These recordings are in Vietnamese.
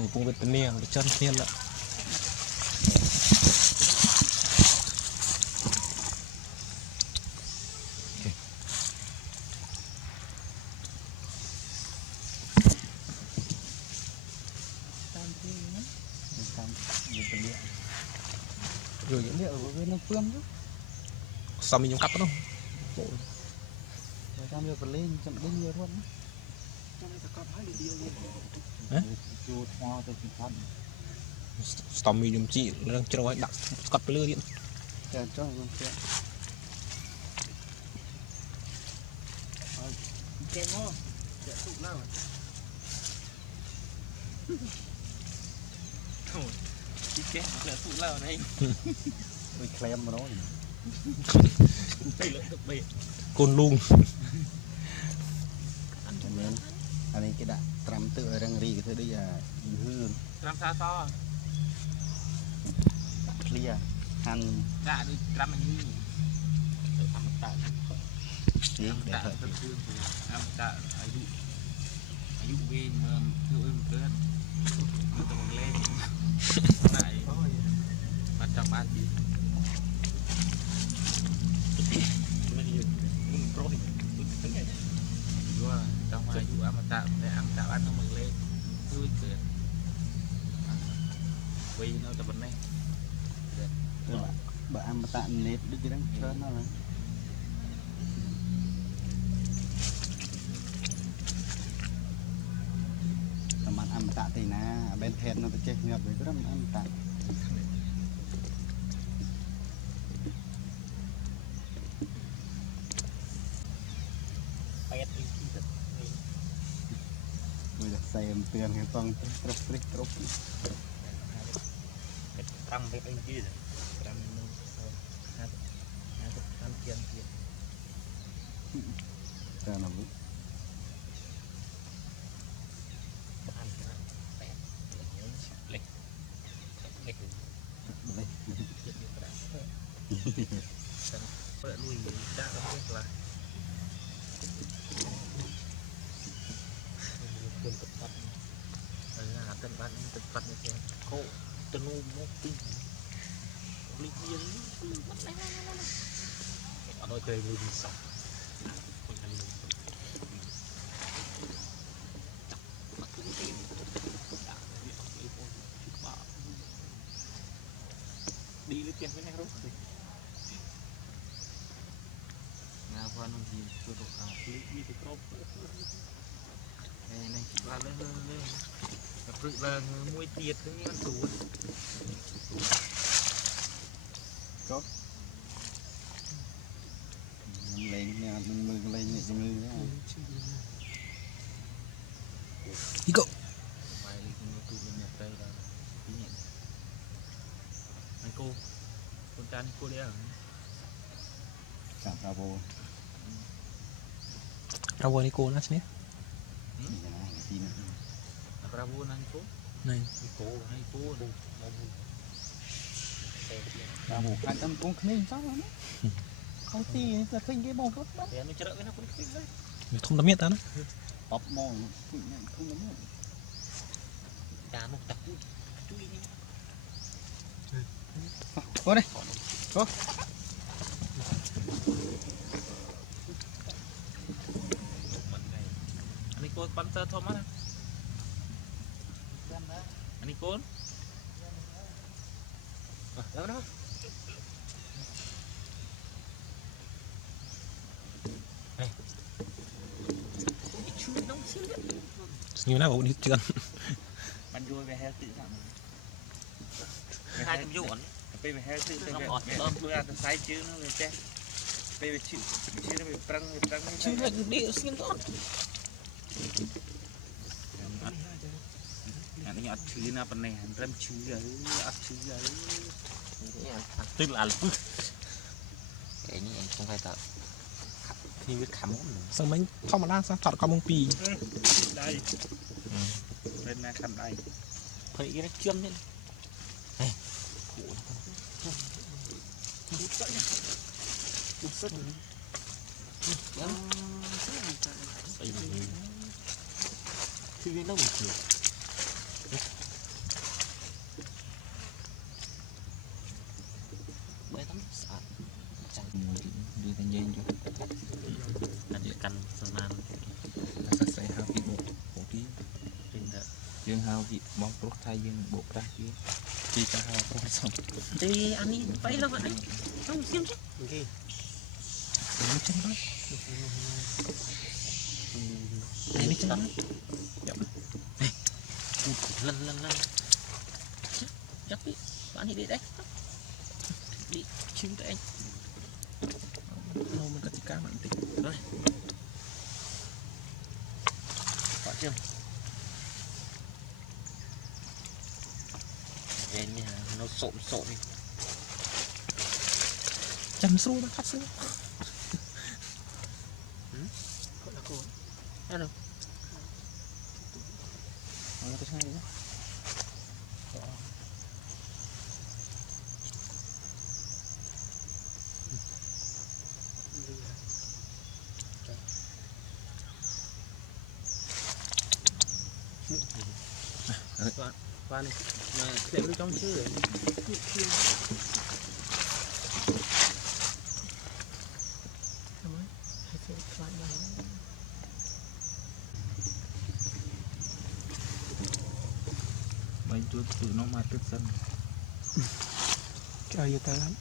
นปุงเป็นเนี่ยจันเนี่ยละrồi những cái ở bên nó phương đó sao mình dùng cắt nó rồi trong giờ lên chậm đến nhiều luôn Tommy dùng chị đang chơi đặt cắt lưới điện cho kem nó sẽ sụp nào cái kem sẽ sụp nào đây tôi klem mà nó côn luôn anh ấy cái đã trầm tự đang rì cái thứ đây là hư trầm sao to clear hành đã đi trầm anh như để làm tại để làm tạiอายุวิ่งมาคือวิ่งเกินมันต้องเล่นไหนมาจับบ้านดีไม่ได้มึงโปรยถึงไงว่าต้องมาอายุอามาตะแต่อามาตะบ้านต้องมึงเล่นคือวิ่งเกินวิ่งเราจะเป็นไงแบบอามาตะเน็ตดึกดังเชิญนั่นแหละâm tạ thì na bên thèn nó chết ngập với cái âm tạ bây giờ xem tiền cái con trop tăng với anh kia tăng tiền cho nó đúng lui đã không biết là quân tập tập là tân văn tập văn như thế khô tân u mốc tinh linh viên mất này ở đôi trời lui đi sọc đi lấy tiền với này rồi qua nó gì cho được đi thì không này chị ba lên gặp rượu là mua tiệt cái như ăn tủ có lên nè mình lên nhẹ như thế này đi cậu bài lên tủ lên nhập đây là tí nhẹ anh cô con trai cô đấy à chào chào bố Rawa ni ko nas ni? Rawa na ni ko? Nay. Ko, nay ko. Rawa kan tam kong kning sao nó? Không thì là khinh cái mông rất đó. Thì nó chợ cái nó cũng khinh đấy. Không tắm miết ta nó. Bắp mông không tắm miết. Đá một tắc chui đi. Có đây. Có. Cô bắn tơ thôm á anh đi côn đâu đó như nào cũng đi chưa bắn vui về heo tự thẳng hai tấm ruộng bây về heo tự thẳng ngọt đơm vừa ăn sai chứ nó về che bây về chịu nó bị trăng chứ là đi xiên thoát anh ăn chữ na bên này anh làm chữ ấy tức là phước cái này anh không phải tạo thì biết khám sao mấy không mà đang sao chọn con bông pì đây bên này khăn đây phải cái châm lên này thì nó một kiểu dương hao vị mong tốt thay dương bộ ra kia chỉ cho hao tốt xong thì anh đi phải là vậy không xiêm chứ đúng chân đó này mới chân đó lần chắc đi bạn đi đấy đi chim tụi anh lâu mình có cá mạnh tí rồi có chưa đèn nha nó sộn đi chăm xu nó cắt xu gọi là cô ấy đâu nó cái này qua này mà clip nó trong chứ mấy chú tự nó mà tức sân cái gì ta lắm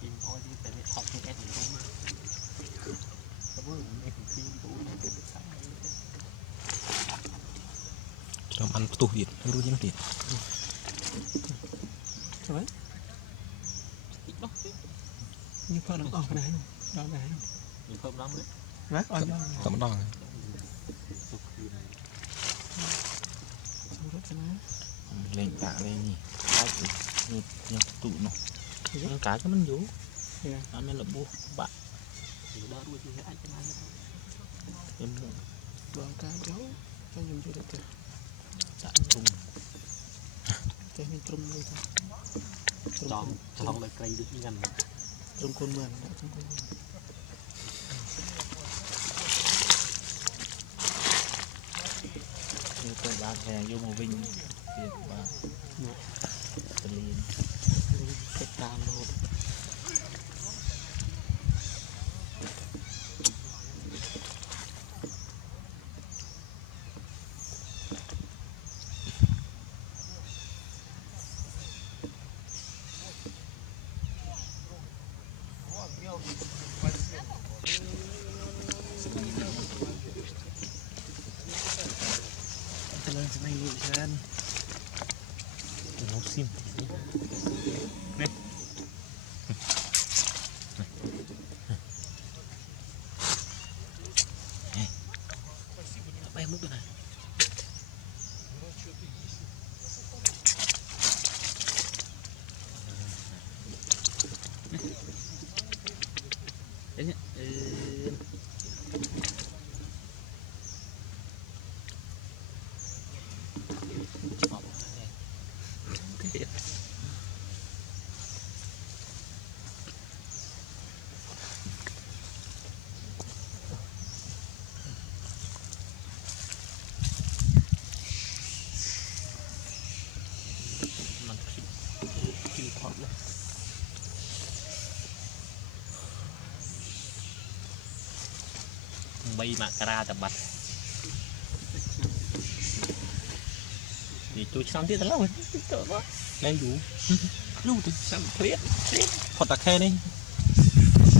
tìm thôi đi phải học những cái gì không làm ăn tủ điện rồi gì nó điện rồi như phở nó ở cái này đó này mình không lắm đấy vác ở đó tầm đó lên tạ lên nhỉ nhặt tụ nó cá cho mình vú anh mới là bu bạn đó đuôi thì anh cái này em đoàn cá cháu cho dùng cho được kìa tạ trùng cái này trùng đây thôi chọn lại cây được gần trùng con mền đã trùng con mền như tôi ba thè vô màu vinh việc ba tự nhiên cái cam luôn lên sẽ này lụi ra nó sim này bay múc cái này đấy nhá bay mà cara tập bạch thì tôi xong tiếp lâu rồi đây đủ luôn thì xong khuyết phật tạc khe đi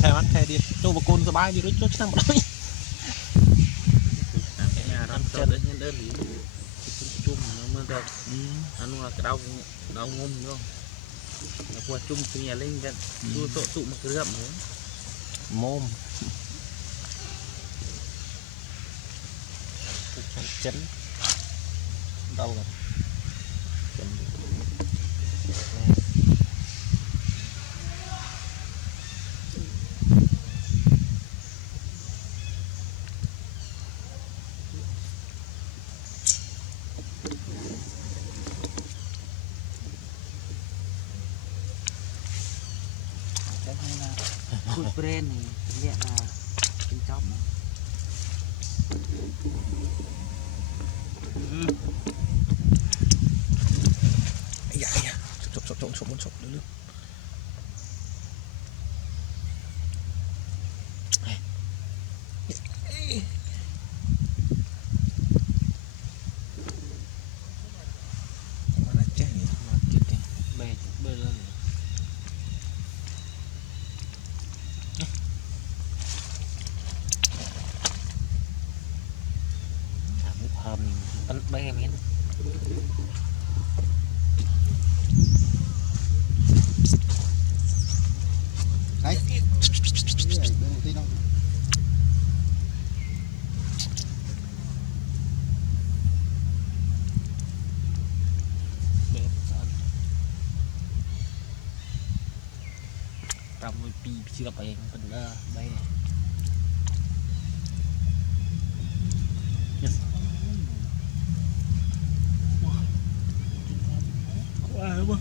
khe mắt khe đi đâu mà côn bay gì đó cho sang một đôi cái nhà làm chân đấy nhân đơn lý chung nó mới được ăn là cái đau ngông không là qua chung từ nhà lên cái tụ một cái gậm nữa mồm chấn đau rồi Food brand này hiện là bên trong dạ trộn được chưa gặp anh phần bay quá